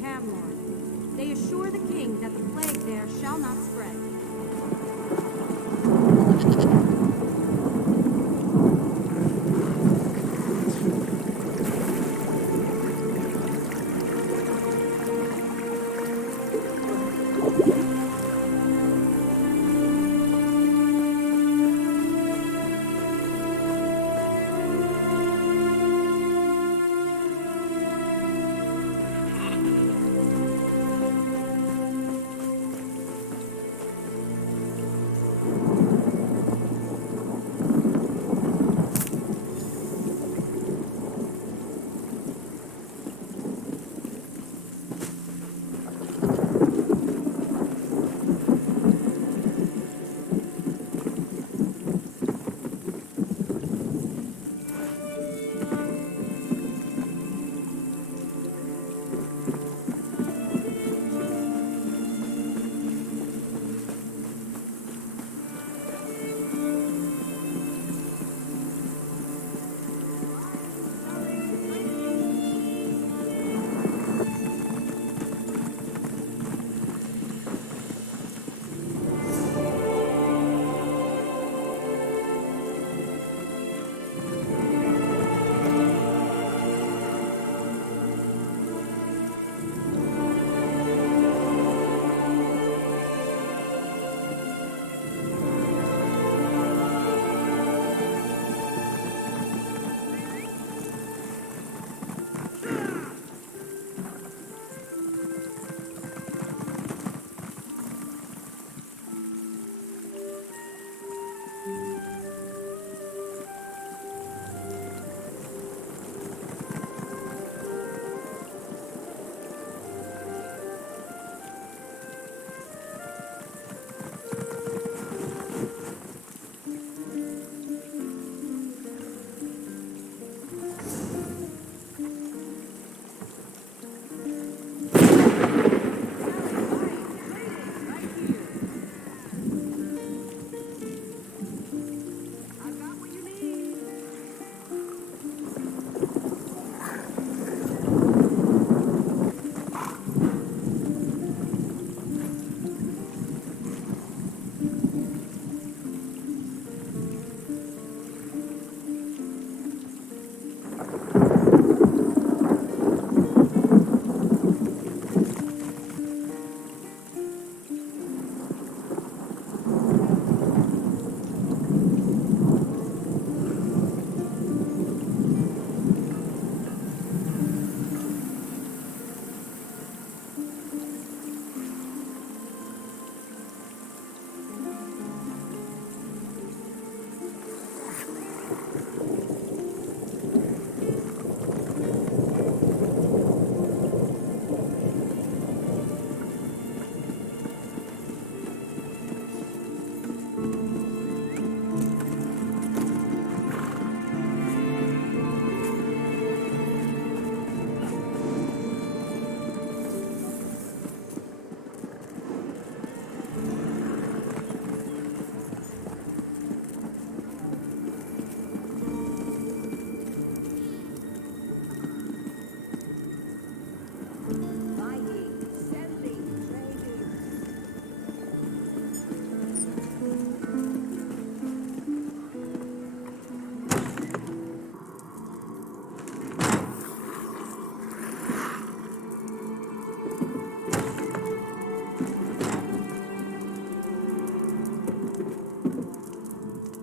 Camlord. They assure the king that the plague there shall not spread.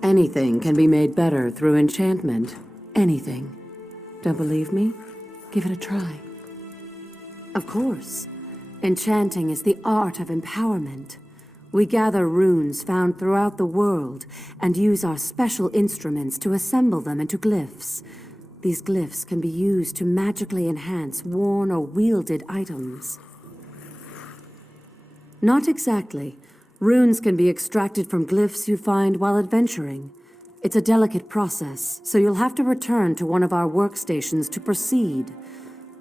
Anything can be made better through enchantment. Anything. Don't believe me? Give it a try. Of course. Enchanting is the art of empowerment. We gather runes found throughout the world and use our special instruments to assemble them into glyphs. These glyphs can be used to magically enhance worn or wielded items. Not exactly. Runes can be extracted from glyphs you find while adventuring. It's a delicate process, so you'll have to return to one of our workstations to proceed.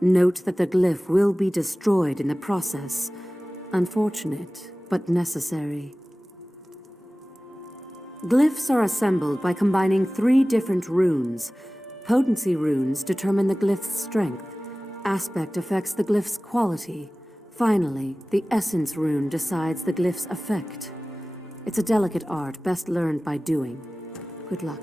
Note that the glyph will be destroyed in the process. Unfortunate, but necessary. Glyphs are assembled by combining 3 different runes. Potency runes determine the glyph's strength. aspect affects the glyph's quality. Finally, the essence rune decides the glyph's effect. It's a delicate art best learned by doing. Good luck.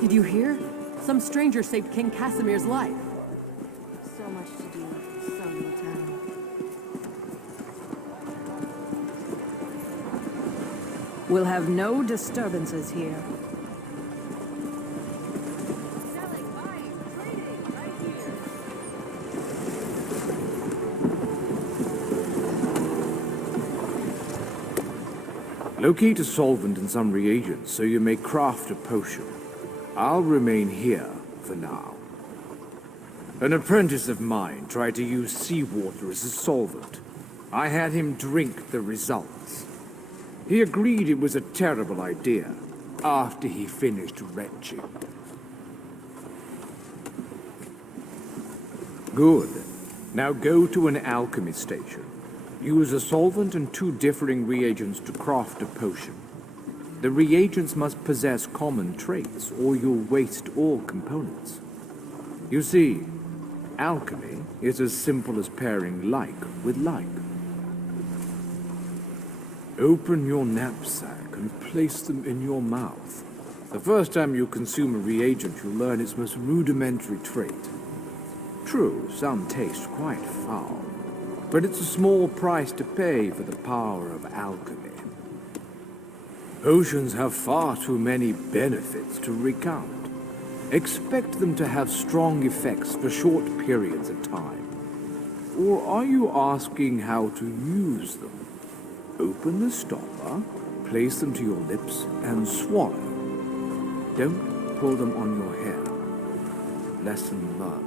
Did you hear? Some stranger saved King Casimir's life. So much to do, so little time. We'll have no disturbances here. Selling, buying, trading, right here. Locate a solvent and some reagents so you may craft a potion. I'll remain here for now. An apprentice of mine tried to use seawater as a solvent. I had him drink the results. He agreed it was a terrible idea after he finished retching. Good. Now go to an Alchemist Station. Use a solvent and 2 differing reagents to craft a potion. The reagents must possess common traits, or you'll waste all components. You see, alchemy is as simple as pairing like with like. Open your knapsack and place them in your mouth. The first time you consume a reagent, you learn its most rudimentary trait. True, some taste quite foul, but it's a small price to pay for the power of alchemy. Potions have far too many benefits to recount. Expect them to have strong effects for short periods of time. Or are you asking how to use them? Open the stopper, place them to your lips, and swallow. Don't pour them on your hair. Lesson learned.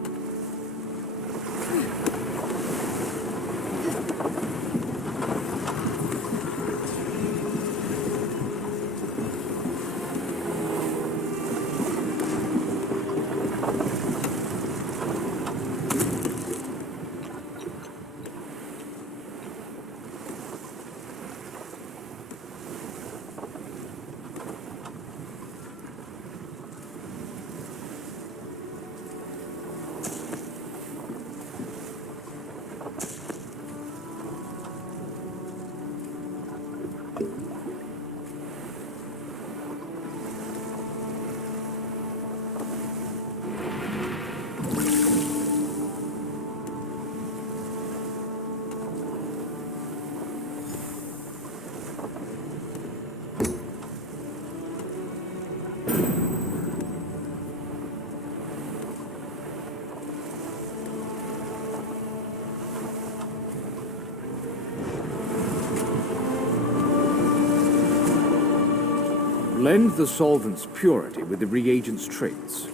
Blend the solvent's purity with the reagent's traits.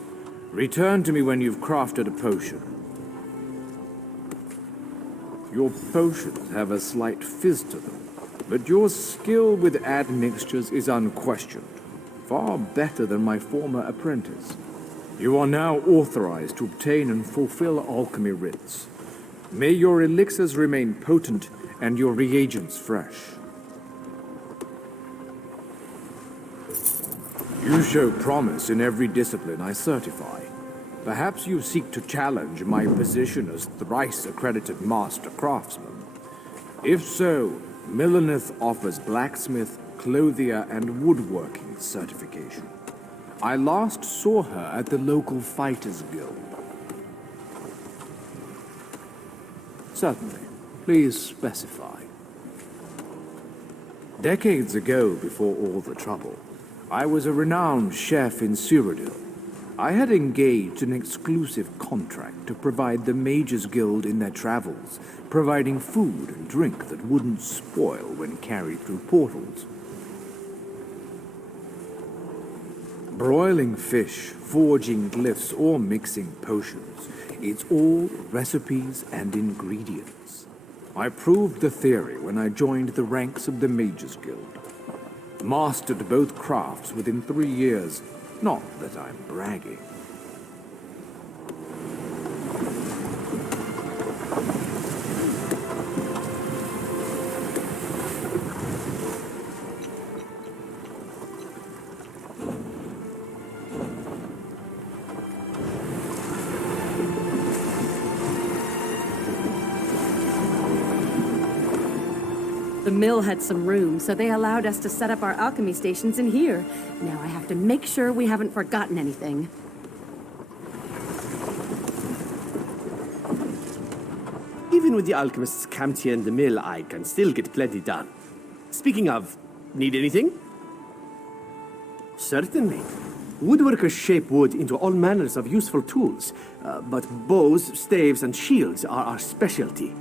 Return to me when you've crafted a potion. Your potions have a slight fizz to them, but your skill with admixtures is unquestioned. Far better than my former apprentice. You are now authorized to obtain and fulfill alchemy writs. May your elixirs remain potent and your reagents fresh. You show promise in every discipline I certify. Perhaps you seek to challenge my position as thrice-accredited master craftsman. If so, Millenith offers Blacksmith, Clothier, and Woodworking Certification. I last saw her at the local Fighters Guild. Certainly. Please specify. Decades ago, before all the trouble, I was a renowned chef in Cyrodiil. I had engaged an exclusive contract to provide the Mages Guild in their travels, providing food and drink that wouldn't spoil when carried through portals. Broiling fish, forging glyphs, or mixing potions, it's all recipes and ingredients. I proved the theory when I joined the ranks of the Mages Guild. Mastered both crafts within 3 years. Not that I'm bragging. The mill had some room, so they allowed us to set up our alchemy stations in here. Now I have to make sure we haven't forgotten anything. Even with the alchemists camped here in the mill, I can still get plenty done. Speaking of, need anything? Certainly. Woodworkers shape wood into all manners of useful tools, but bows, staves, and shields are our specialty.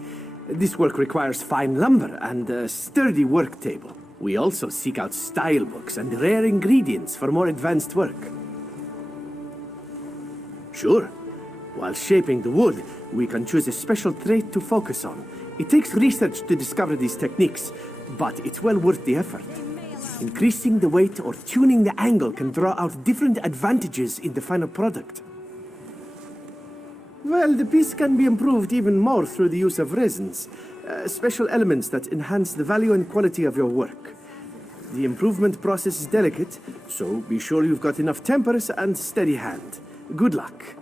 This work requires fine lumber and a sturdy work table. We also seek out style books and rare ingredients for more advanced work. Sure. While shaping the wood, we can choose a special trait to focus on. It takes research to discover these techniques, but it's well worth the effort. Increasing the weight or tuning the angle can draw out different advantages in the final product. Well, the piece can be improved even more through the use of resins, special elements that enhance the value and quality of your work. The improvement process is delicate, so be sure you've got enough tempers and steady hand. Good luck.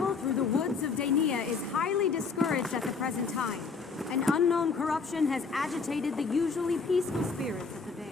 travel through the woods of Daenia is highly discouraged at the present time. An unknown corruption has agitated the usually peaceful spirits of the Vale.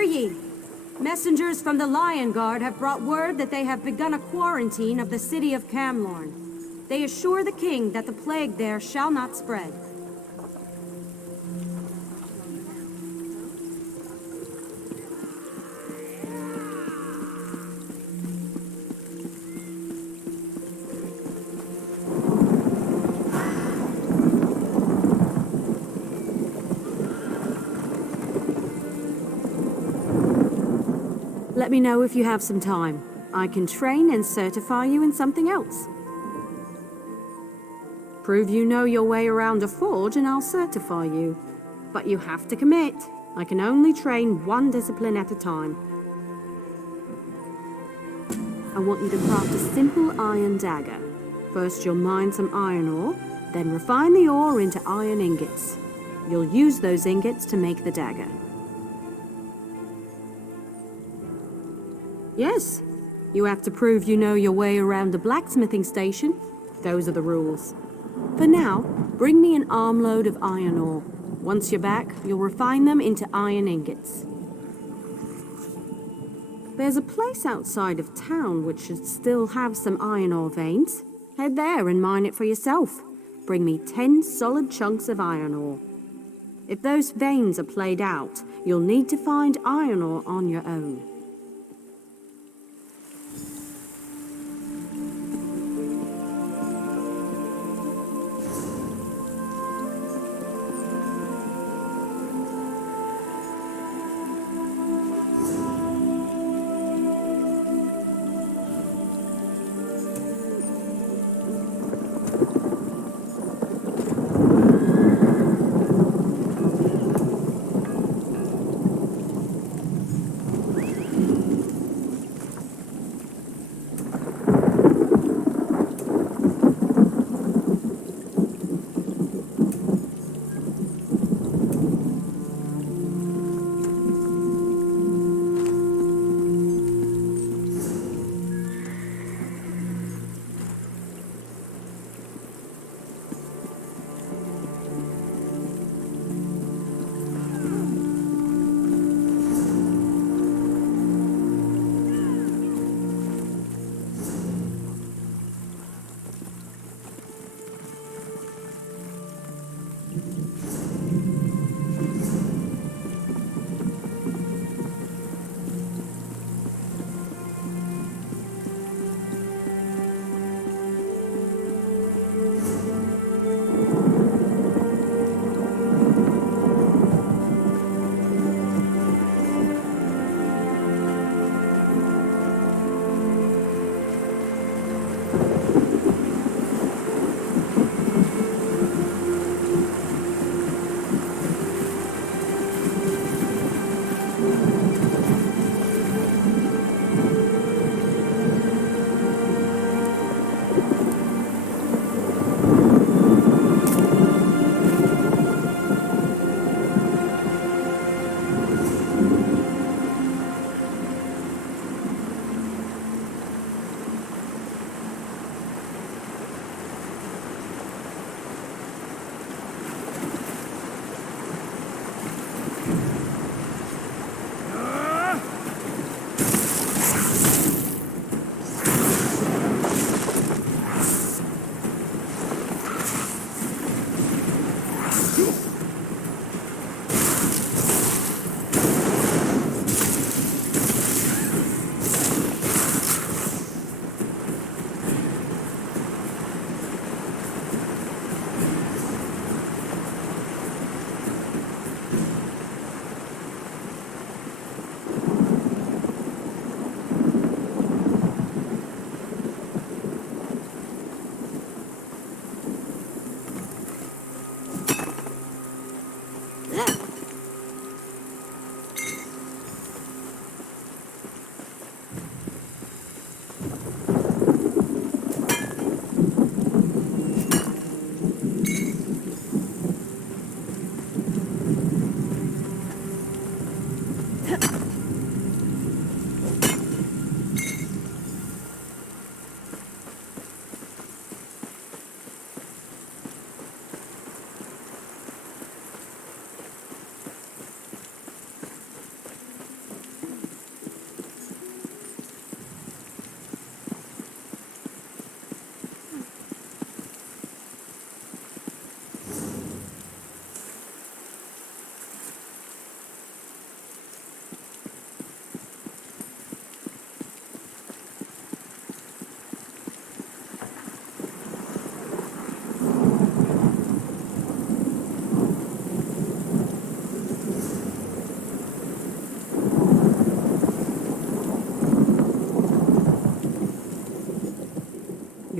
Hear ye! Messengers from the Lion Guard have brought word that they have begun a quarantine of the city of Camlorn. They assure the king that the plague there shall not spread. Let me know if you have some time. I can train and certify you in something else. Prove you know your way around a forge and I'll certify you. But you have to commit. I can only train one discipline at a time. I want you to craft a simple iron dagger. First you'll mine some iron ore, then refine the ore into iron ingots. You'll use those ingots to make the dagger. Yes, you have to prove you know your way around the blacksmithing station. Those are the rules. For now, bring me an armload of iron ore. Once you're back, you'll refine them into iron ingots. There's a place outside of town which should still have some iron ore veins. Head there and mine it for yourself. Bring me 10 solid chunks of iron ore. If those veins are played out, you'll need to find iron ore on your own.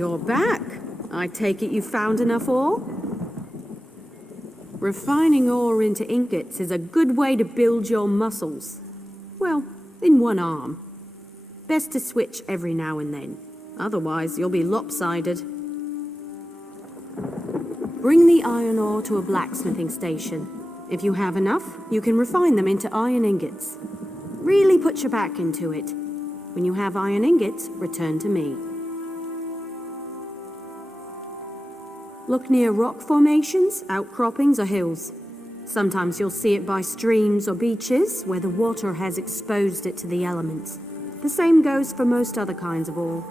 You're back. I take it you found enough ore? Refining ore into ingots is a good way to build your muscles. Well, in one arm. Best to switch every now and then. Otherwise, you'll be lopsided. Bring the iron ore to a blacksmithing station. If you have enough, you can refine them into iron ingots. Really put your back into it. When you have iron ingots, return to me. Look near rock formations, outcroppings, or hills. Sometimes you'll see it by streams or beaches where the water has exposed it to the elements. The same goes for most other kinds of ore.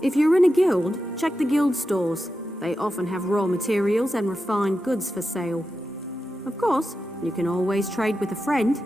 If you're in a guild, check the guild stores. They often have raw materials and refined goods for sale. Of course, you can always trade with a friend.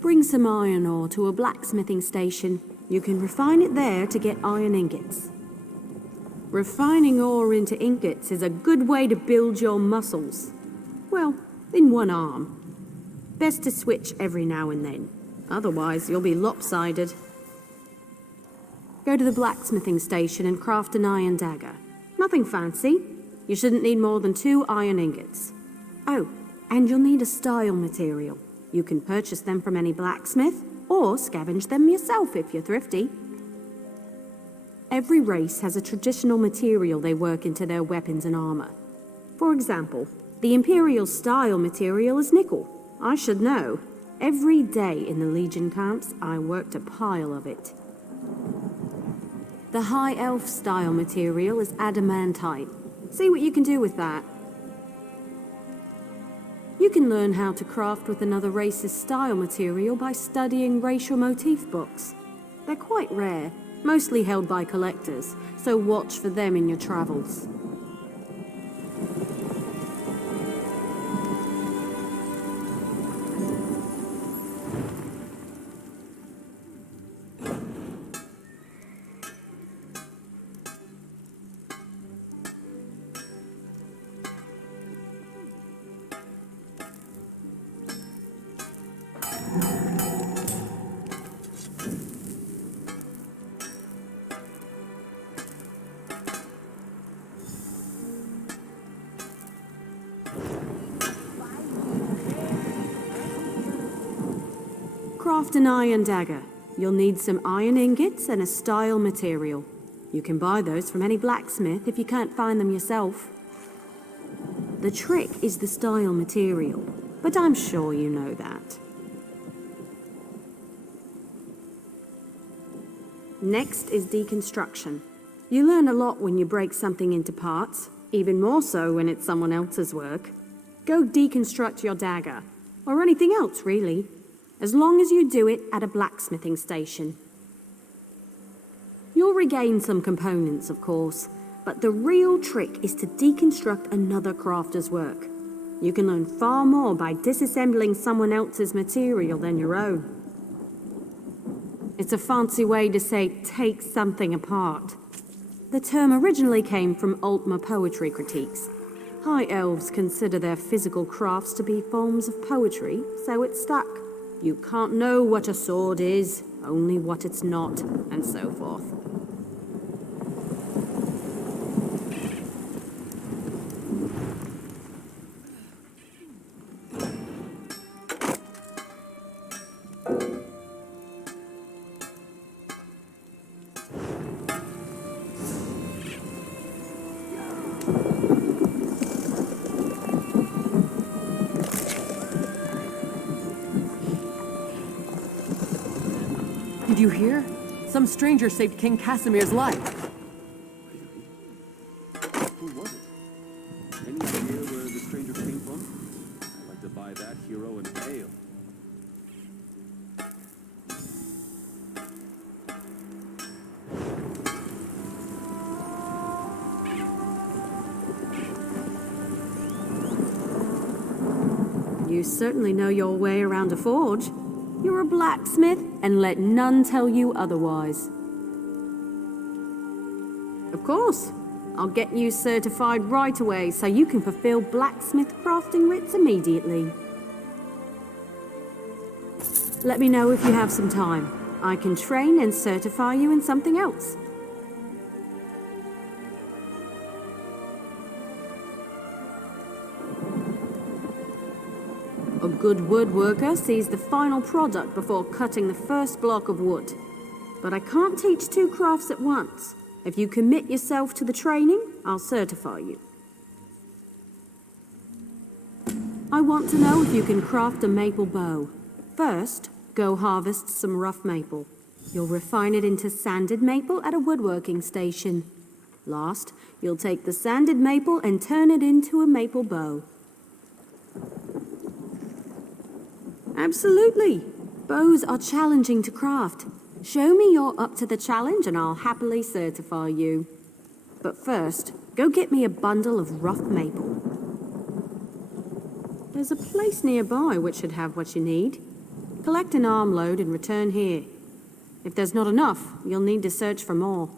Bring some iron ore to a blacksmithing station. You can refine it there to get iron ingots. Refining ore into ingots is a good way to build your muscles. Well, in one arm. Best to switch every now and then. Otherwise, you'll be lopsided. Go to the blacksmithing station and craft an iron dagger. Nothing fancy. You shouldn't need more than 2 iron ingots. Oh, and you'll need a style material. You can purchase them from any blacksmith, or scavenge them yourself if you're thrifty. Every race has a traditional material they work into their weapons and armor. For example, the Imperial style material is nickel. I should know. Every day in the Legion camps, I worked a pile of it. The High Elf style material is adamantite. See what you can do with that. You can learn how to craft with another race's style material by studying racial motif books. They're quite rare, mostly held by collectors, so watch for them in your travels. Craft an iron dagger. You'll need some iron ingots and a style material. You can buy those from any blacksmith if you can't find them yourself. The trick is the style material, but I'm sure you know that. Next is deconstruction. You learn a lot when you break something into parts, even more so when it's someone else's work. Go deconstruct your dagger, or anything else really, as long as you do it at a blacksmithing station. You'll regain some components, of course, but the real trick is to deconstruct another crafter's work. You can learn far more by disassembling someone else's material than your own. It's a fancy way to say take something apart. The term originally came from Altmer poetry critiques. High elves consider their physical crafts to be forms of poetry, so it stuck. You can't know what a sword is, only what it's not, and so forth. Did you hear? Some stranger saved King Casimir's life. Who was it? Any idea where the stranger came from? I'd like to buy that hero an ale. You certainly know your way around a forge. You're a blacksmith, and let none tell you otherwise. Of course. I'll get you certified right away so you can fulfill blacksmith crafting writs immediately. Let me know if you have some time. I can train and certify you in something else. A good woodworker sees the final product before cutting the first block of wood. But I can't teach two crafts at once. If you commit yourself to the training, I'll certify you. I want to know if you can craft a maple bow. First, go harvest some rough maple. You'll refine it into sanded maple at a woodworking station. Last, you'll take the sanded maple and turn it into a maple bow. Absolutely. Bows are challenging to craft. Show me you're up to the challenge and I'll happily certify you. But first, go get me a bundle of rough maple. There's a place nearby which should have what you need. Collect an armload and return here. If there's not enough, you'll need to search for more.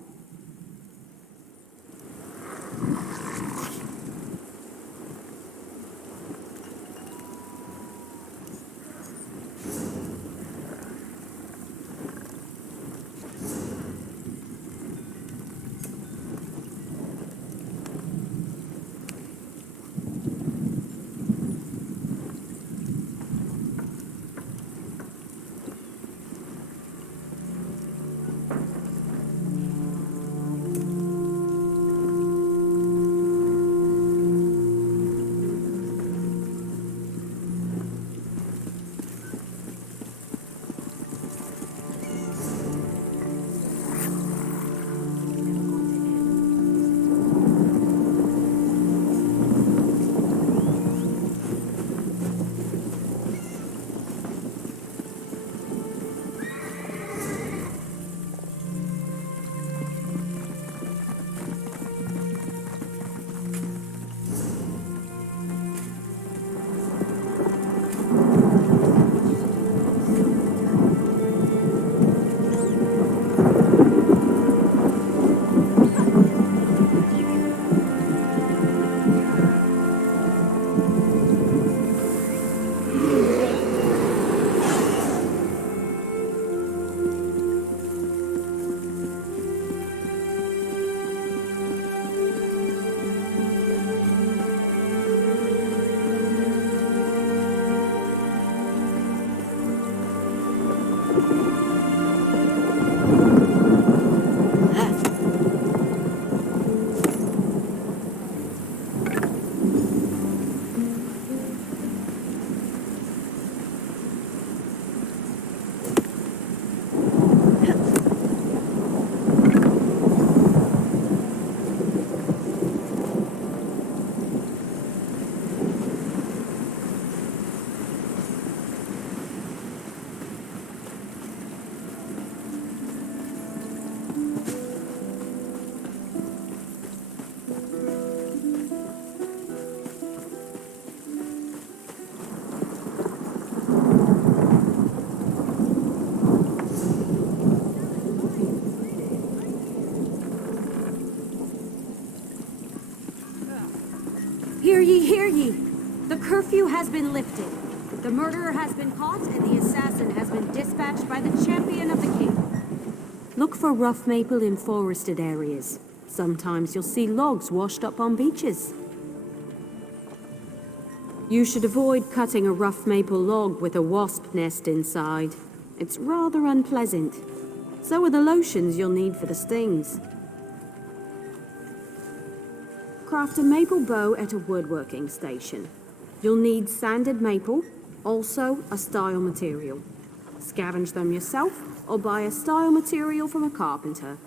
Hear ye, hear ye! The curfew has been lifted. The murderer has been caught, and the assassin has been dispatched by the champion of the king. Look for rough maple in forested areas. Sometimes you'll see logs washed up on beaches. You should avoid cutting a rough maple log with a wasp nest inside. It's rather unpleasant. So are the lotions you'll need for the stings. Craft a maple bow at a woodworking station. You'll need sanded maple, also a style material. Scavenge them yourself, or buy a style material from a carpenter.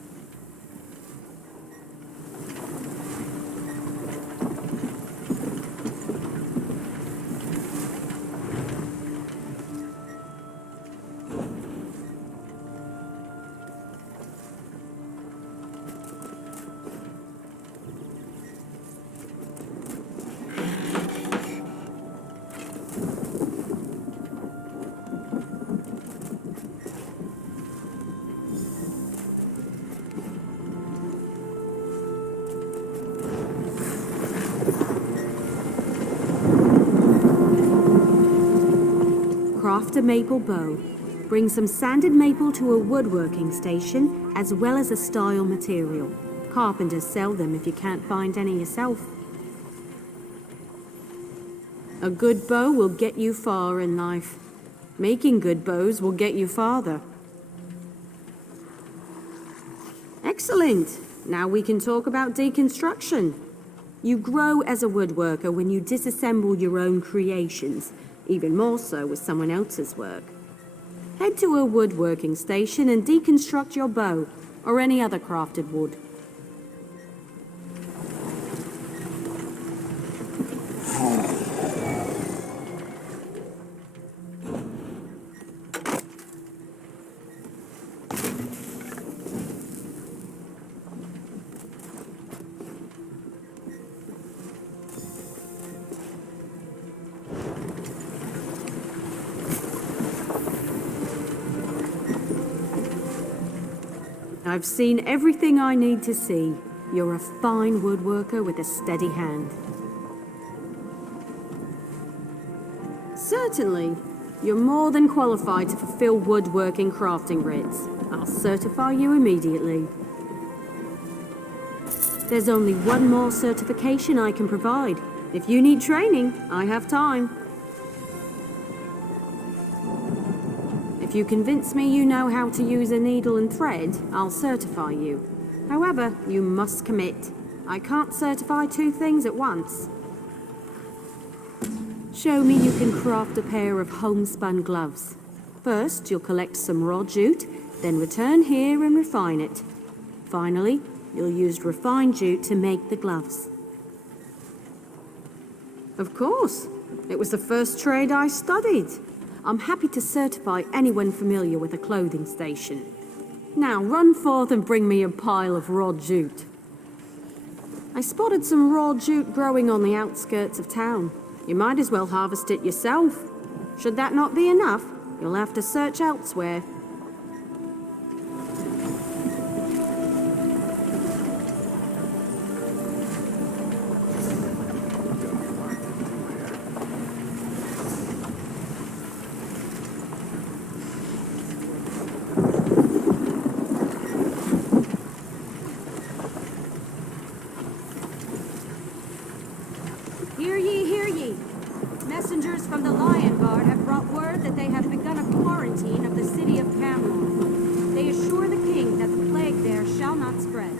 a maple bow. Bring some sanded maple to a woodworking station, as well as a style material. Carpenters sell them if you can't find any yourself. A good bow will get you far in life. Making good bows will get you farther. Excellent! Now we can talk about deconstruction. You grow as a woodworker when you disassemble your own creations, even more so with someone else's work. Head to a woodworking station and deconstruct your bow, or any other crafted wood. I've seen everything I need to see. You're a fine woodworker with a steady hand. Certainly. You're more than qualified to fulfill woodworking crafting writs. I'll certify you immediately. There's only one more certification I can provide. If you need training, I have time. If you convince me you know how to use a needle and thread, I'll certify you. However, you must commit. I can't certify two things at once. Show me you can craft a pair of homespun gloves. First, you'll collect some raw jute, then return here and refine it. Finally, you'll use refined jute to make the gloves. Of course. It was the first trade I studied. I'm happy to certify anyone familiar with a clothing station. Now run forth and bring me a pile of raw jute. I spotted some raw jute growing on the outskirts of town. You might as well harvest it yourself. Should that not be enough, you'll have to search elsewhere. Hear ye, hear ye. Messengers from the Lion Guard have brought word that they have begun a quarantine of the city of Camelot. They assure the king that the plague there shall not spread.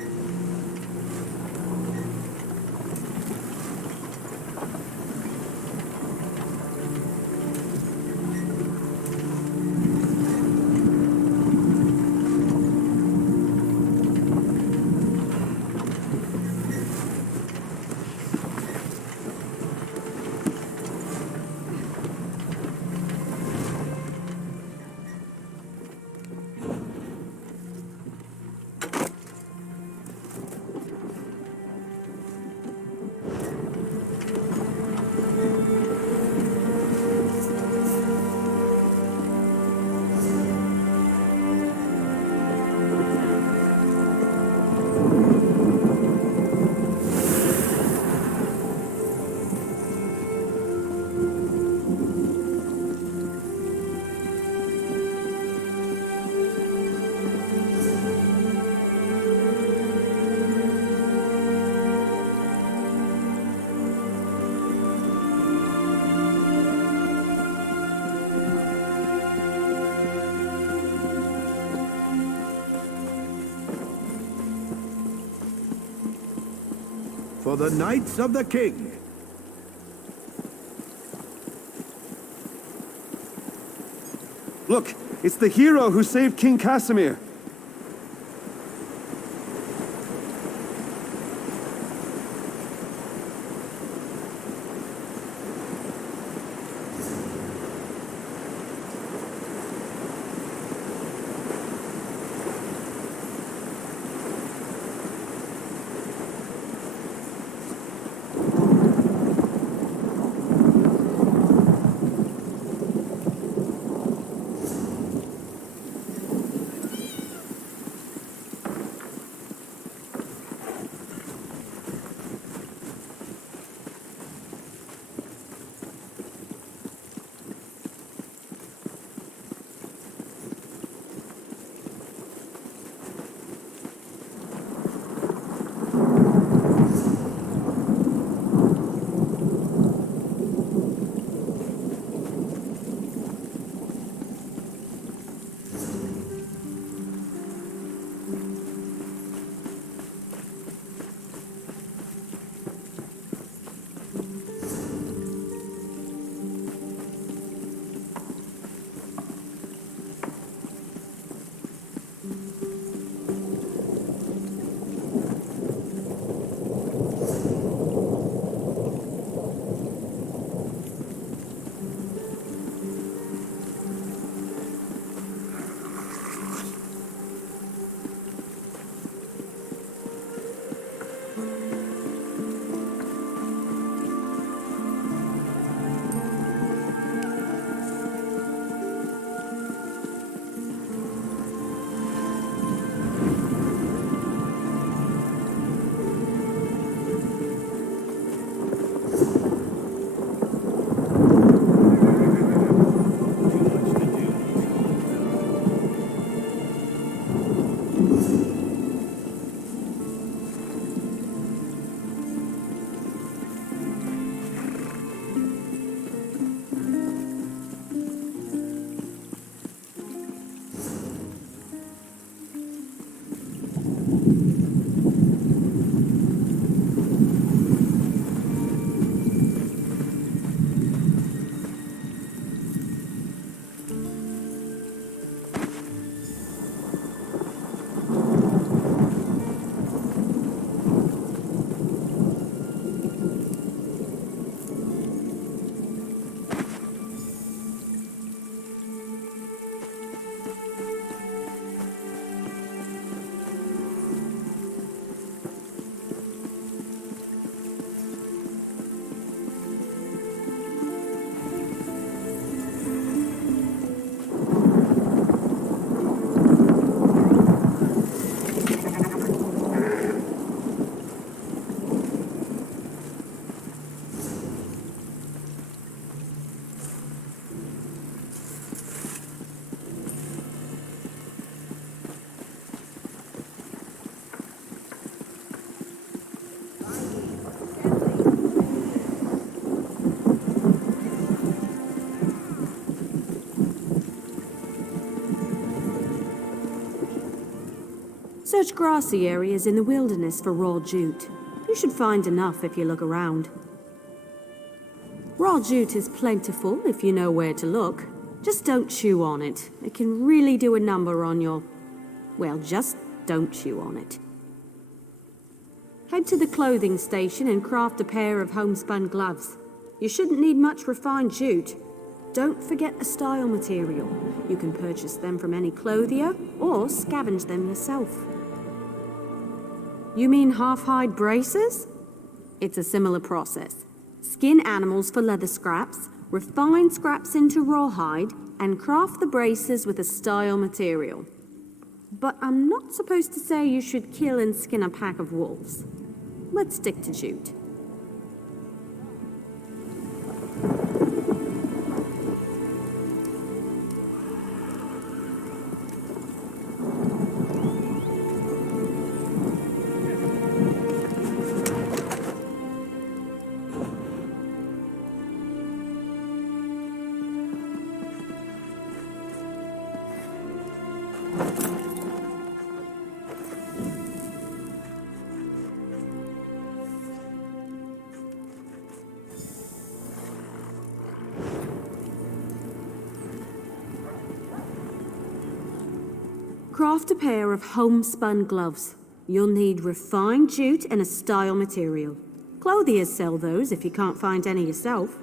For the Knights of the King. Look, it's the hero who saved King Casimir. Search grassy areas in the wilderness for raw jute. You should find enough if you look around. Raw jute is plentiful if you know where to look. Just don't chew on it. It can really do a number on your... Well, just don't chew on it. Head to the clothing station and craft a pair of homespun gloves. You shouldn't need much refined jute. Don't forget a style material. You can purchase them from any clothier or scavenge them yourself. You mean half-hide braces? It's a similar process. Skin animals for leather scraps, refine scraps into rawhide, and craft the braces with a style material. But I'm not supposed to say you should kill and skin a pack of wolves. Let's stick to jute. Craft a pair of homespun gloves. You'll need refined jute and a style material. Clothiers sell those if you can't find any yourself.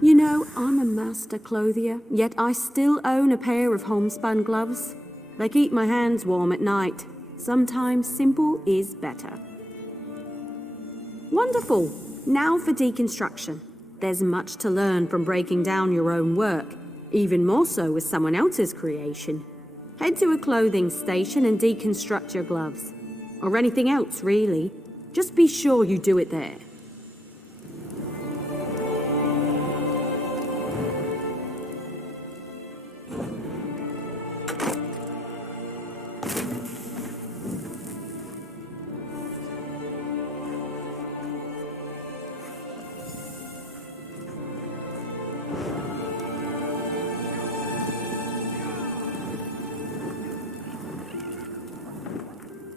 You know, I'm a master clothier, yet I still own a pair of homespun gloves. They keep my hands warm at night. Sometimes simple is better. Wonderful! Now for deconstruction. There's much to learn from breaking down your own work, even more so with someone else's creation. Head to a clothing station and deconstruct your gloves. Or anything else, really. Just be sure you do it there.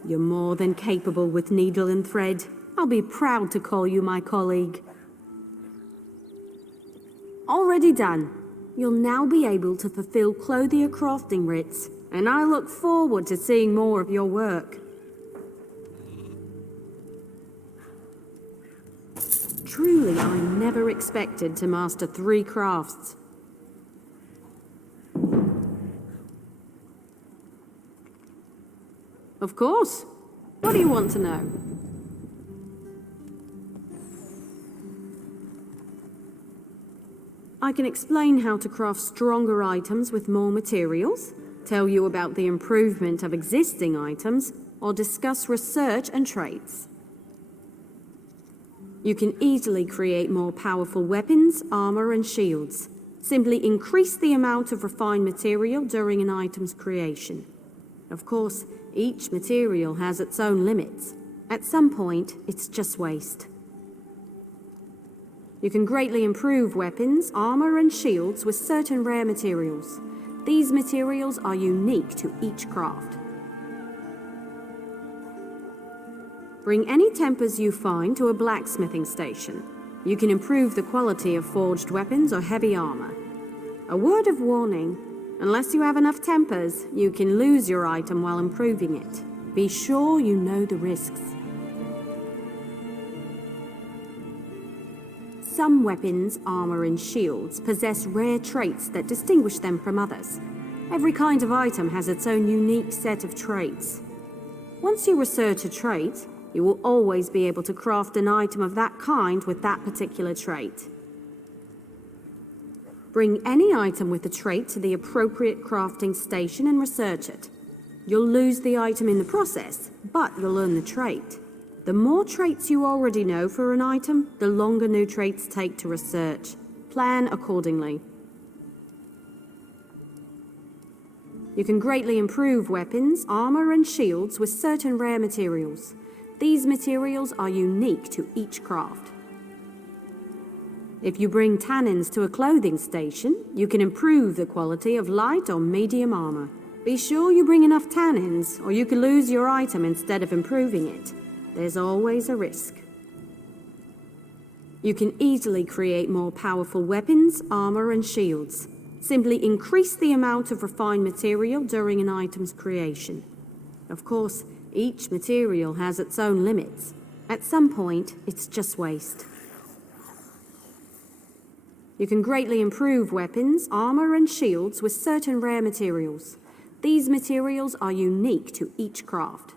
You're more than capable with needle and thread. I'll be proud to call you my colleague. Already done. You'll now be able to fulfill Clothier crafting writs, and I look forward to seeing more of your work. Truly, I never expected to master 3 crafts. Of course. What do you want to know? I can explain how to craft stronger items with more materials, tell you about the improvement of existing items, or discuss research and traits. You can easily create more powerful weapons, armor, and shields. Simply increase the amount of refined material during an item's creation. Of course, each material has its own limits. At some point, it's just waste. You can greatly improve weapons, armor, and shields with certain rare materials. These materials are unique to each craft. Bring any tempers you find to a blacksmithing station. You can improve the quality of forged weapons or heavy armor. A word of warning: unless you have enough tempers, you can lose your item while improving it. Be sure you know the risks. Some weapons, armor, and shields possess rare traits that distinguish them from others. Every kind of item has its own unique set of traits. Once you research a trait, you will always be able to craft an item of that kind with that particular trait. Bring any item with the trait to the appropriate crafting station and research it. You'll lose the item in the process, but you'll learn the trait. The more traits you already know for an item, the longer new traits take to research. Plan accordingly. You can greatly improve weapons, armor, and shields with certain rare materials. These materials are unique to each craft. If you bring tannins to a clothing station, you can improve the quality of light or medium armor. Be sure you bring enough tannins, or you could lose your item instead of improving it. There's always a risk. You can easily create more powerful weapons, armor, and shields. Simply increase the amount of refined material during an item's creation. Of course, each material has its own limits. At some point, it's just waste. You can greatly improve weapons, armor, and shields with certain rare materials. These materials are unique to each craft.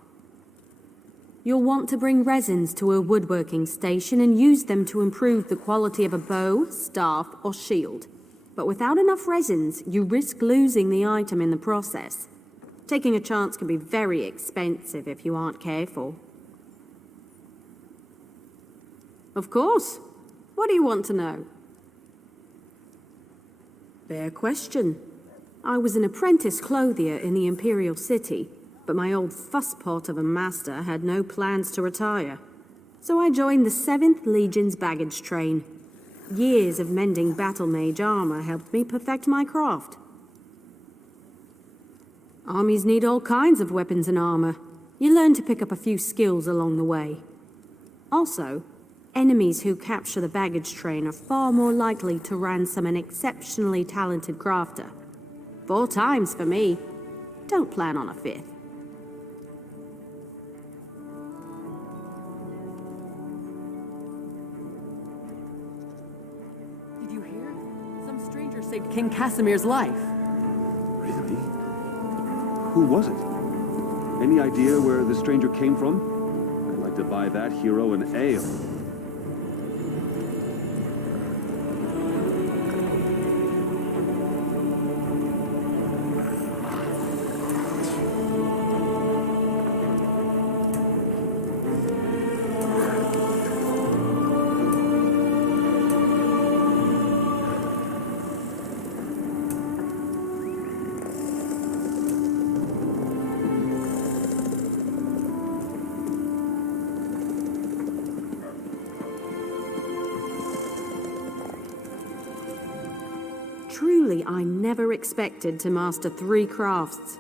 You'll want to bring resins to a woodworking station and use them to improve the quality of a bow, staff, or shield. But without enough resins, you risk losing the item in the process. Taking a chance can be very expensive if you aren't careful. Of course. What do you want to know? Fair question. I was an apprentice clothier in the Imperial City, but my old fusspot of a master had no plans to retire. So I joined the 7th Legion's baggage train. Years of mending battle mage armor helped me perfect my craft. Armies need all kinds of weapons and armor. You learn to pick up a few skills along the way. Also, enemies who capture the baggage train are far more likely to ransom an exceptionally talented crafter. 4 times for me. Don't plan on a 5th. Did you hear? Some stranger saved King Casimir's life. Really? Who was it? Any idea where the stranger came from? I'd like to buy that hero an ale. Truly, I never expected to master 3 crafts.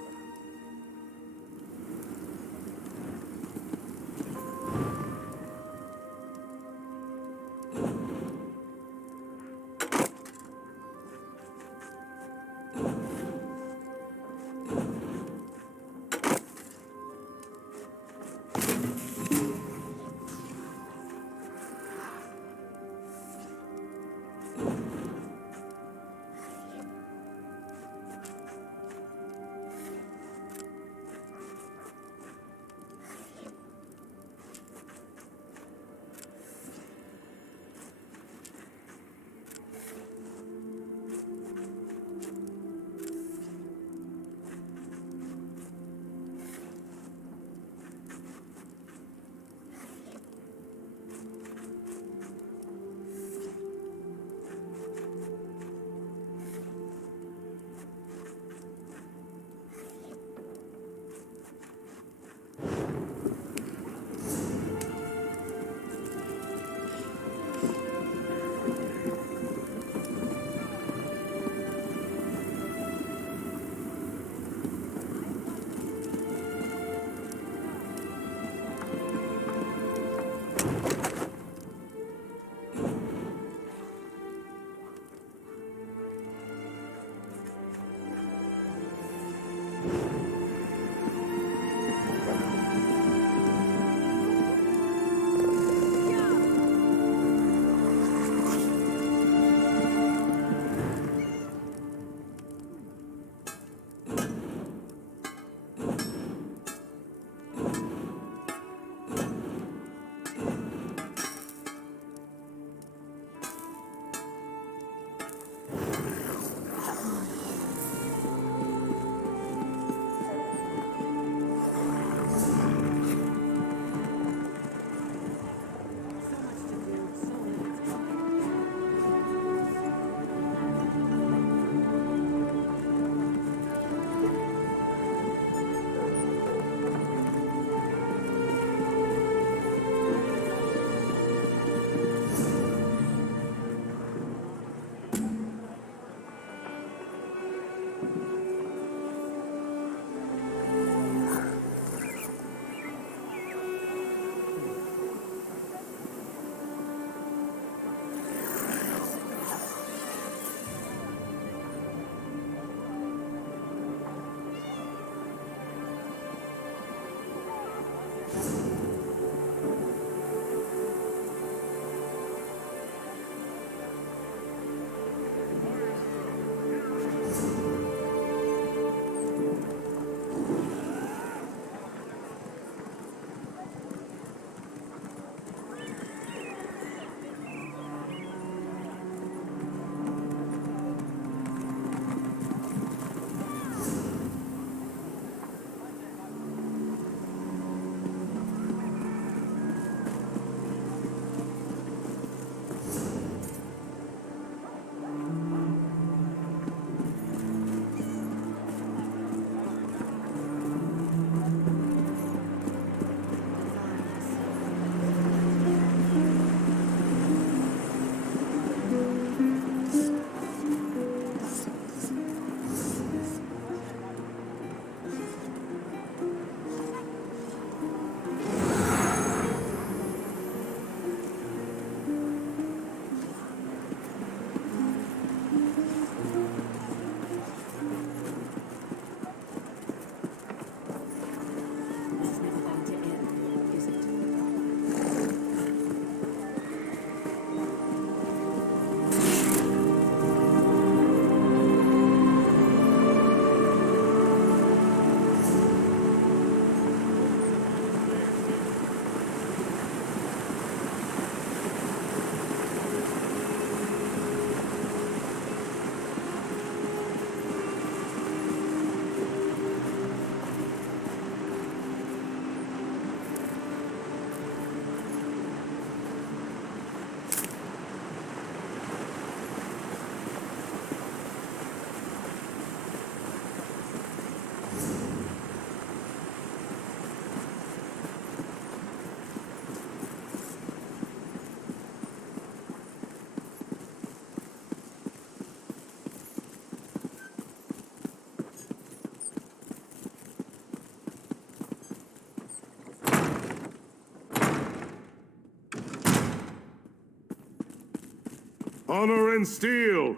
Honor and steel!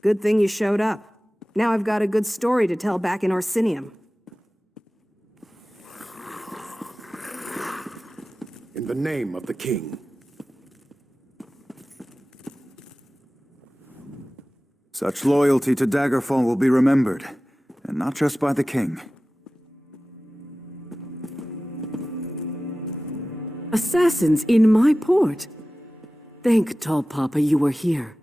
Good thing you showed up. Now I've got a good story to tell back in Orsinium. In the name of the king. Such loyalty to Daggerfall will be remembered, and not just by the king. Assassins in my port? Thank Tall Papa you were here.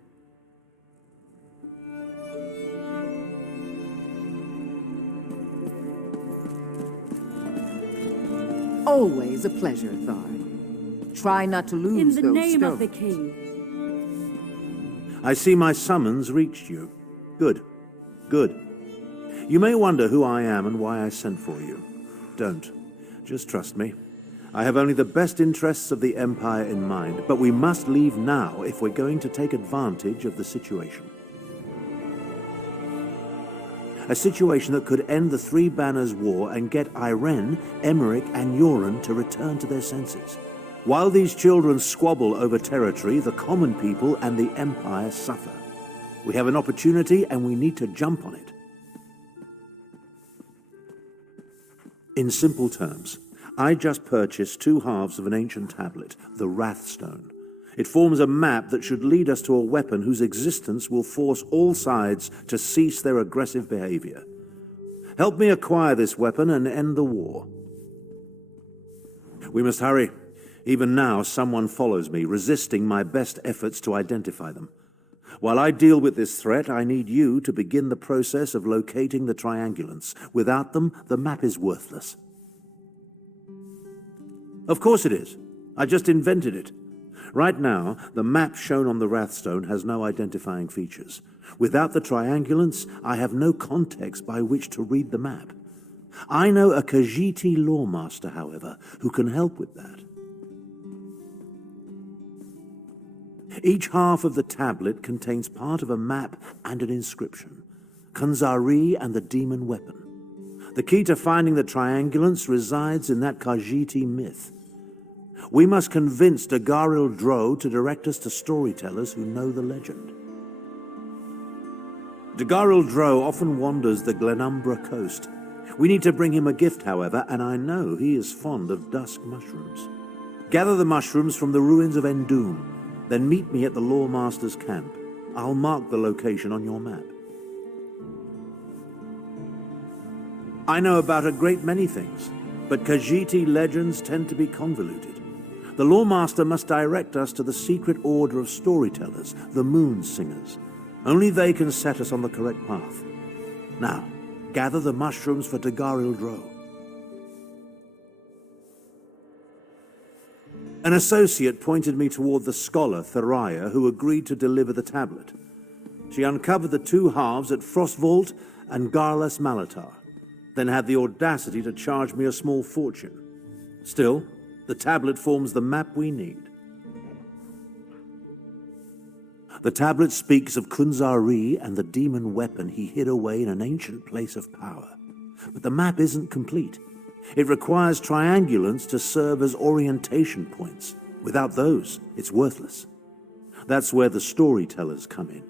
Always a pleasure, Tharn. Try not to lose In the those name stones. of the king. I see my summons reached you. Good. Good. You may wonder who I am and why I sent for you. Don't. Just trust me. I have only the best interests of the Empire in mind, but we must leave now if we're going to take advantage of the situation. A situation that could end the Three Banners War and get Irene, Emmerich, and Yoren to return to their senses. While these children squabble over territory, the common people and the Empire suffer. We have an opportunity and we need to jump on it. In simple terms, I just purchased 2 halves of an ancient tablet, the Wrathstone. It forms a map that should lead us to a weapon whose existence will force all sides to cease their aggressive behavior. Help me acquire this weapon and end the war. We must hurry. Even now, someone follows me, resisting my best efforts to identify them. While I deal with this threat, I need you to begin the process of locating the triangulants. Without them, the map is worthless. Of course it is. I just invented it. Right now, the map shown on the Wrathstone has no identifying features. Without the triangulants, I have no context by which to read the map. I know a Khajiiti lawmaster, however, who can help with that. Each half of the tablet contains part of a map and an inscription. Khanzari and the demon weapon. The key to finding the triangulants resides in that Khajiiti myth. We must convince Dagaril Dro to direct us to storytellers who know the legend. Daggerfall Dro often wanders the Glenumbra coast. We need to bring him a gift, however, and I know he is fond of dusk mushrooms. Gather the mushrooms from the ruins of Enduum, then meet me at the Lawmaster's camp. I'll mark the location on your map. I know about a great many things, but Khajiit legends tend to be convoluted. The Lawmaster must direct us to the secret order of storytellers, the Moon Singers. Only they can set us on the correct path. Now, gather the mushrooms for Daggerfall Dro. An associate pointed me toward the scholar Thariah, who agreed to deliver the tablet. She uncovered the two halves at Frostvault and Garlas Malatar, then had the audacity to charge me a small fortune. Still, the tablet forms the map we need. The tablet speaks of Kunzari and the demon weapon he hid away in an ancient place of power. But the map isn't complete. It requires triangulants to serve as orientation points. Without those, it's worthless. That's where the storytellers come in.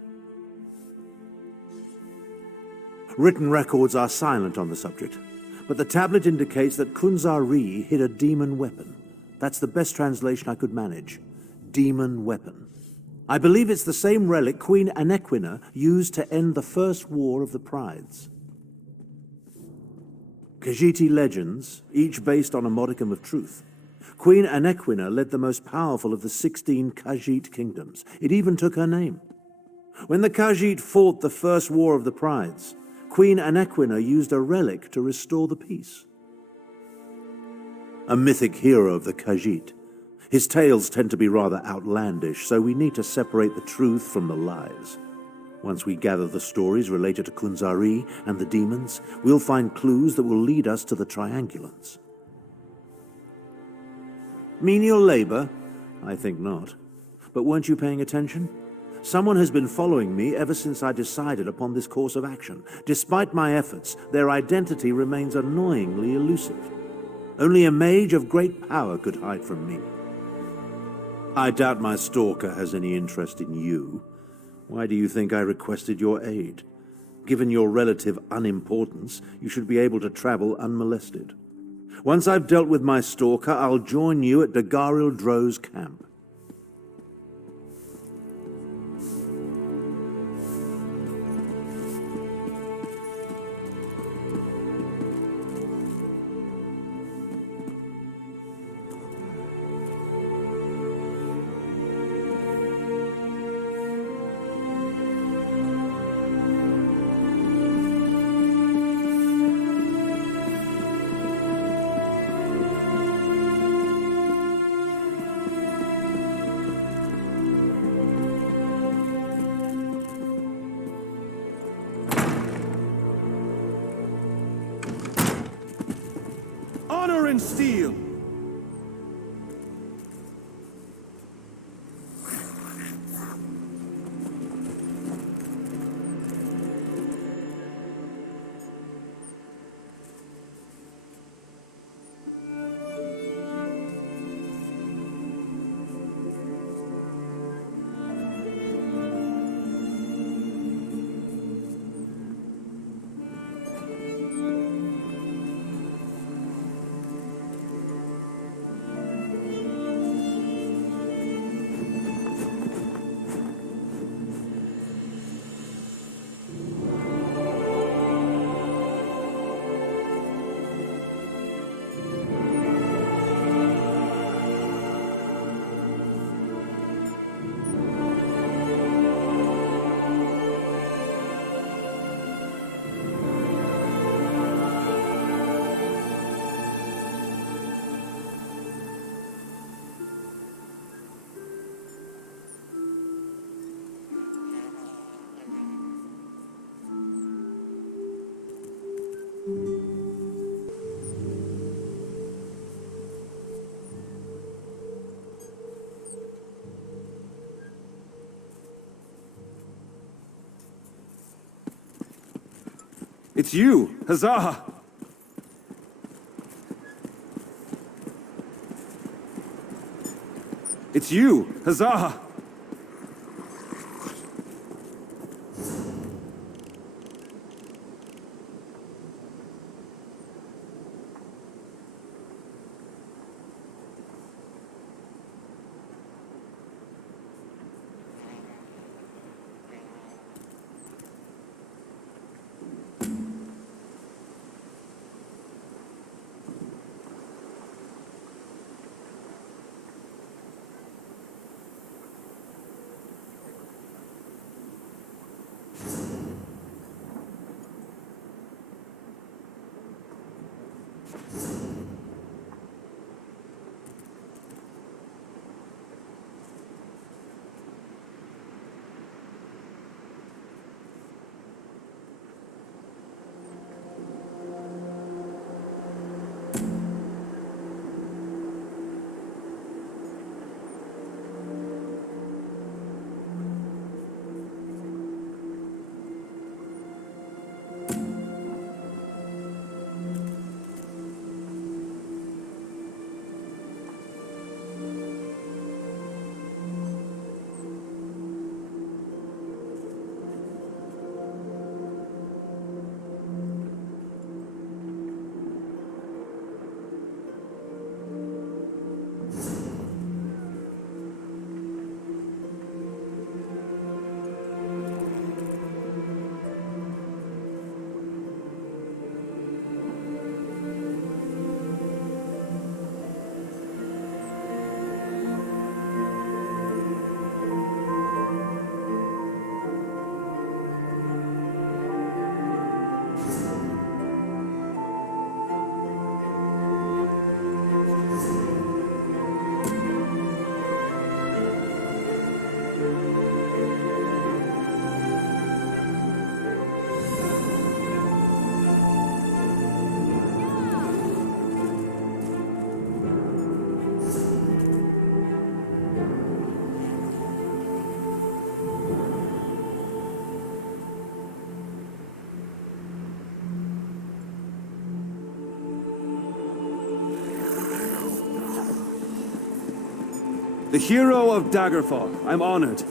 Written records are silent on the subject, but the tablet indicates that Kunzari hid a demon weapon. That's the best translation I could manage. Demon weapon. I believe it's the same relic Queen Anequina used to end the First War of the Prides. Khajiit legends, each based on a modicum of truth. Queen Anequina led the most powerful of the 16 Khajiit kingdoms. It even took her name. When the Khajiit fought the First War of the Prides, Queen Anequina used a relic to restore the peace. A mythic hero of the Khajiit. His tales tend to be rather outlandish, so we need to separate the truth from the lies. Once we gather the stories related to Kunzari and the demons, we'll find clues that will lead us to the triangulants. Menial labor? I think not. But weren't you paying attention? Someone has been following me ever since I decided upon this course of action. Despite my efforts, their identity remains annoyingly elusive. Only a mage of great power could hide from me. I doubt my stalker has any interest in you. Why do you think I requested your aid? Given your relative unimportance, you should be able to travel unmolested. Once I've dealt with my stalker, I'll join you at Daggerfall Dro's camp. Honor and steel! It's you! Huzzah! It's you! Huzzah! The hero of Daggerfall. I'm honored.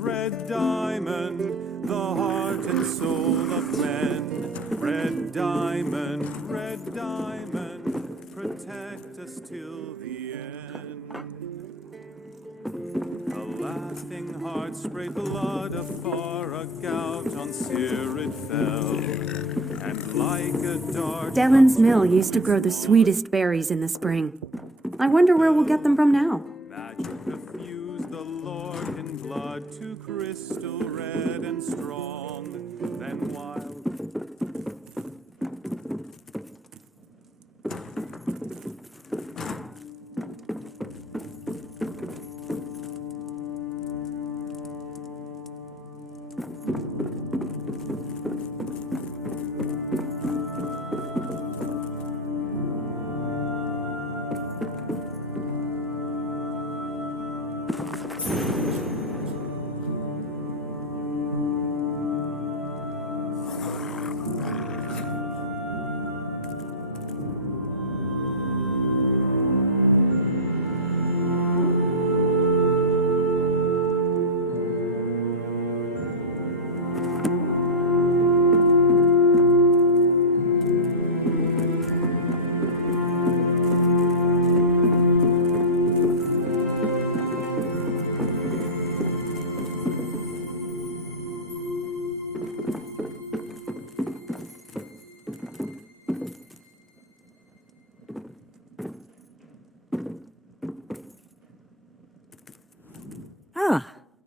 Red diamond, the heart and soul of men. Red diamond, protect us till the end. A laughing heart sprayed blood afar, a gout on Cyr it fell, and like a dart... Dellen's mill used to grow the sweetest berries in the spring. I wonder where we'll get them from now. Magic perfused the Lord in blood, too crystal red and strong, then wild.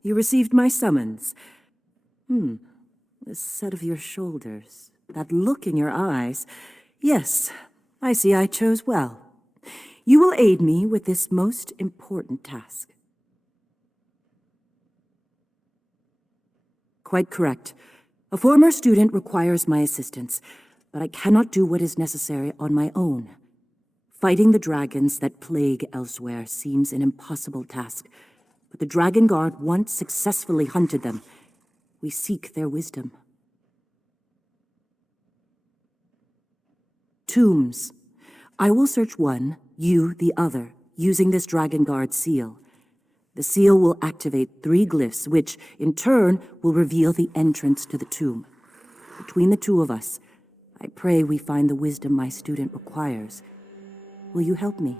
You received my summons. The set of your shoulders, that look in your eyes. Yes, I see I chose well. You will aid me with this most important task. Quite correct. A former student requires my assistance, but I cannot do what is necessary on my own. Fighting the dragons that plague elsewhere seems an impossible task, but the Dragonguard once successfully hunted them. We seek their wisdom. Tombs. I will search one, you the other, using this Dragonguard seal. The seal will activate 3 glyphs, which, in turn, will reveal the entrance to the tomb. Between the two of us, I pray we find the wisdom my student requires. Will you help me?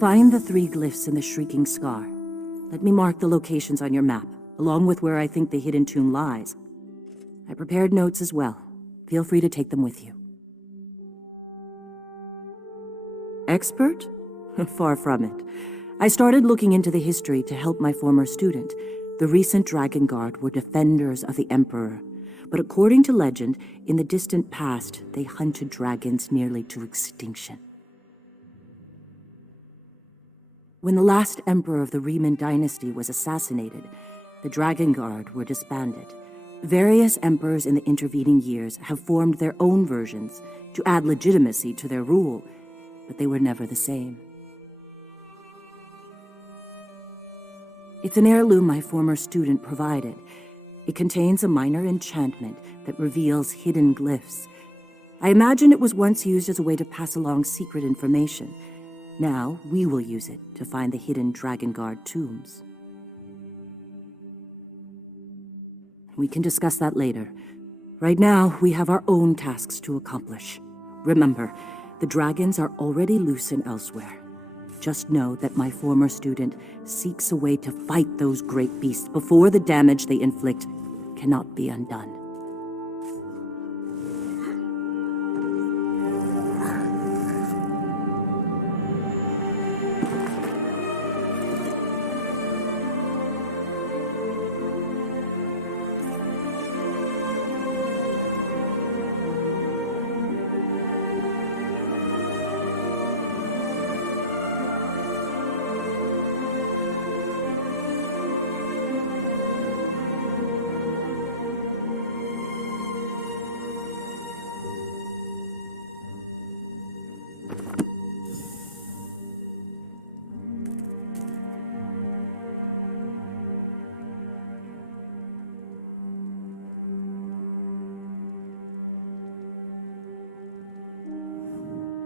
Find the 3 glyphs in the Shrieking Scar. Let me mark the locations on your map, along with where I think the hidden tomb lies. I prepared notes as well. Feel free to take them with you. Expert? Far from it. I started looking into the history to help my former student. The recent Dragonguard were defenders of the Emperor, but according to legend, in the distant past, they hunted dragons nearly to extinction. When the last emperor of the Riemann dynasty was assassinated, the Dragonguard were disbanded. Various emperors in the intervening years have formed their own versions to add legitimacy to their rule, but they were never the same. It's an heirloom my former student provided. It contains a minor enchantment that reveals hidden glyphs. I imagine it was once used as a way to pass along secret information. Now, we will use it to find the hidden Dragonguard tombs. We can discuss that later. Right now, we have our own tasks to accomplish. Remember, the dragons are already loose and elsewhere. Just know that my former student seeks a way to fight those great beasts before the damage they inflict cannot be undone.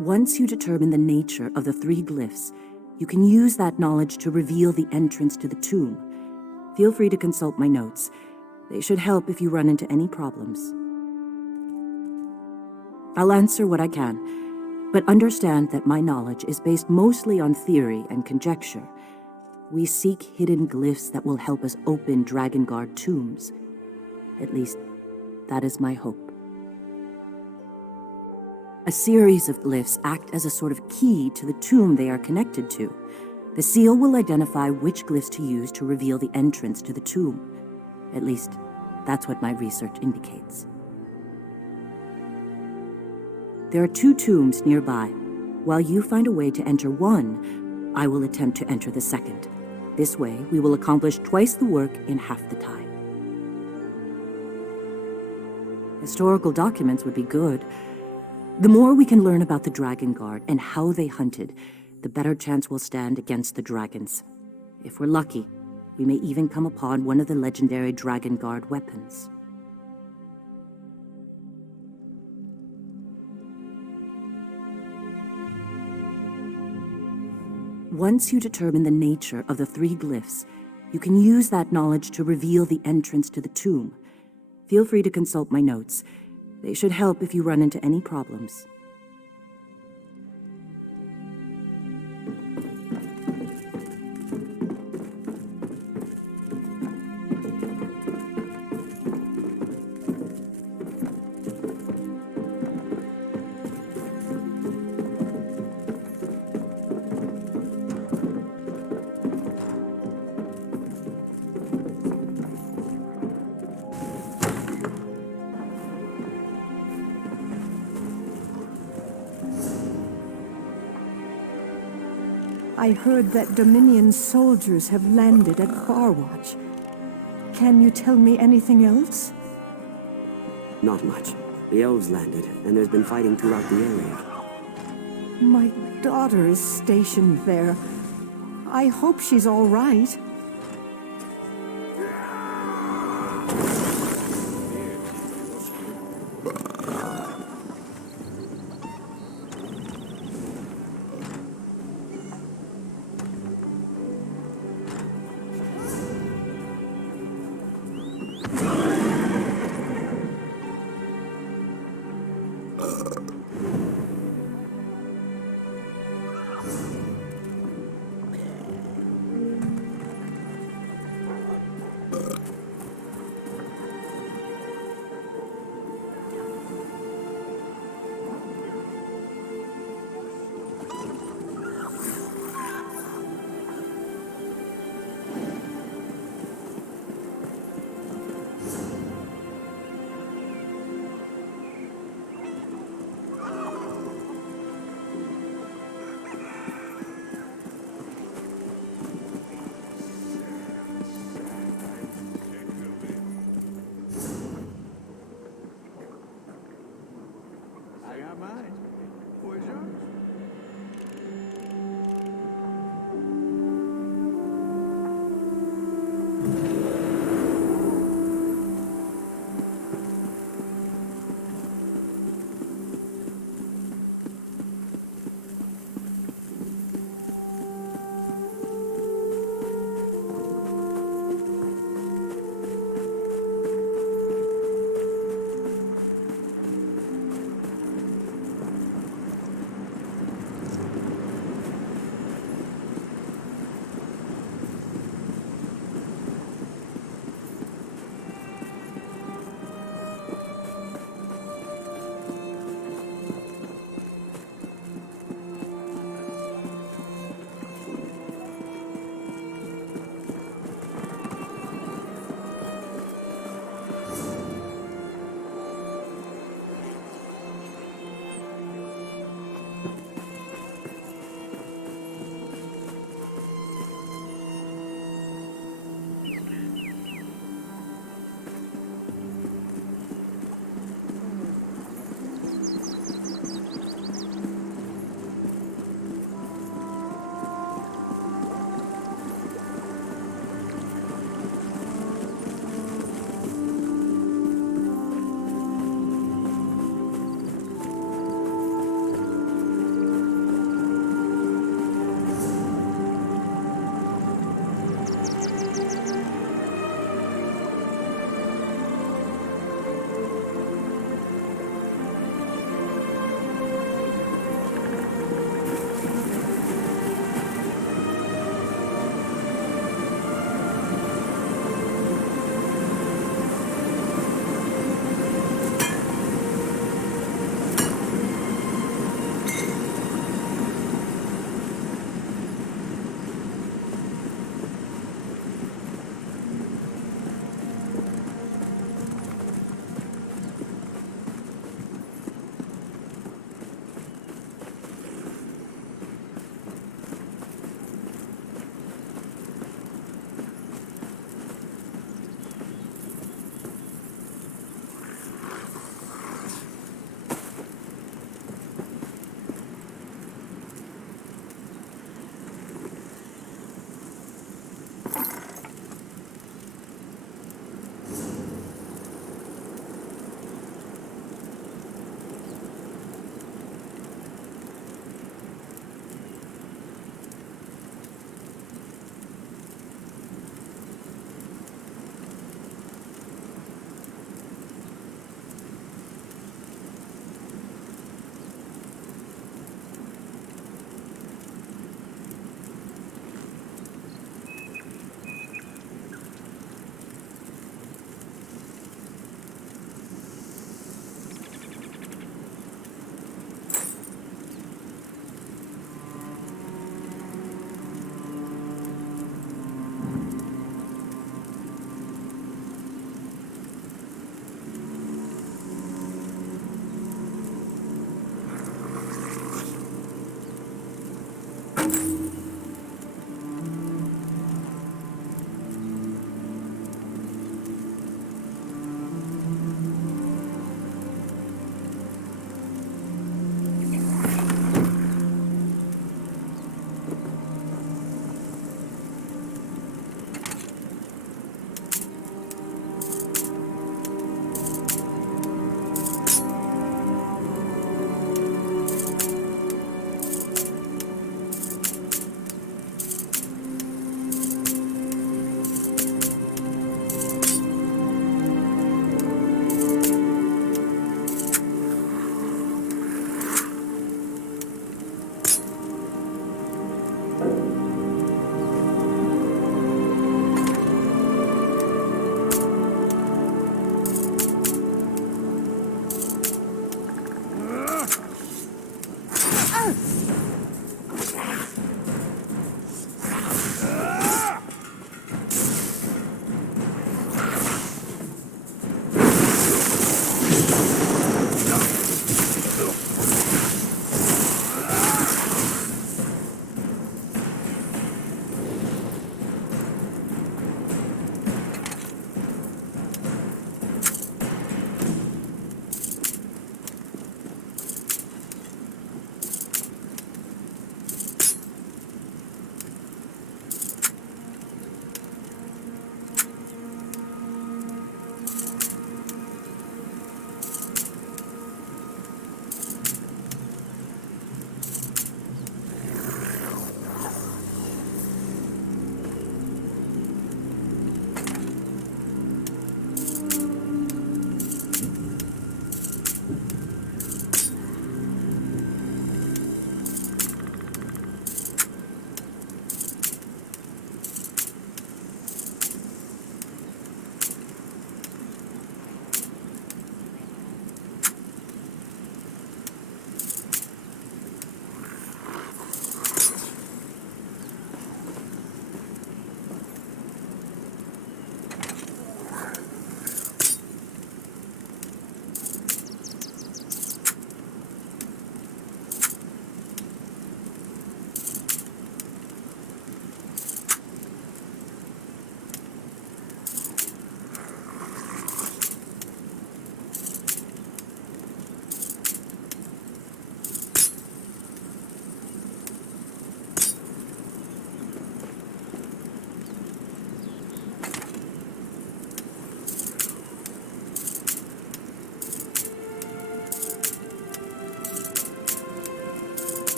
Once you determine the nature of the 3 glyphs, you can use that knowledge to reveal the entrance to the tomb. Feel free to consult my notes. They should help if you run into any problems. I'll answer what I can, but understand that my knowledge is based mostly on theory and conjecture. We seek hidden glyphs that will help us open Dragonguard tombs. At least, that is my hope. A series of glyphs act as a sort of key to the tomb they are connected to. The seal will identify which glyphs to use to reveal the entrance to the tomb. At least, that's what my research indicates. There are 2 tombs nearby. While you find a way to enter one, I will attempt to enter the second. This way, we will accomplish twice the work in half the time. Historical documents would be good. The more we can learn about the Dragonguard and how they hunted, the better chance we'll stand against the dragons. If we're lucky, we may even come upon one of the legendary Dragonguard weapons. Once you determine the nature of the 3 glyphs, you can use that knowledge to reveal the entrance to the tomb. Feel free to consult my notes. They should help if you run into any problems. I heard that Dominion soldiers have landed at Farwatch. Can you tell me anything else? Not much. The elves landed, and there's been fighting throughout the area. My daughter is stationed there. I hope she's all right.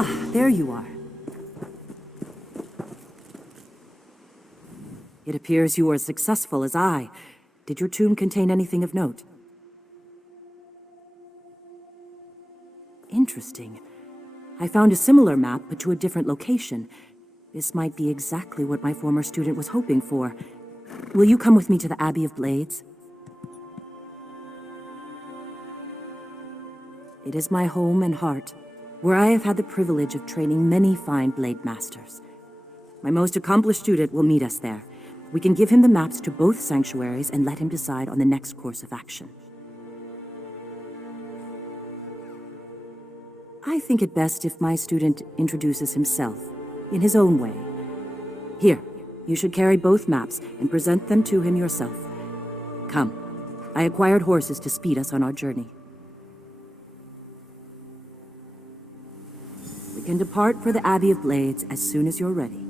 Ah, there you are. It appears you were as successful as I. Did your tomb contain anything of note? Interesting. I found a similar map, but to a different location. This might be exactly what my former student was hoping for. Will you come with me to the Abbey of Blades? It is my home and heart, where I have had the privilege of training many fine blade masters. My most accomplished student will meet us there. We can give him the maps to both sanctuaries and let him decide on the next course of action. I think it best if my student introduces himself, in his own way. Here, you should carry both maps and present them to him yourself. Come, I acquired horses to speed us on our journey. We can depart for the Abbey of Blades as soon as you're ready.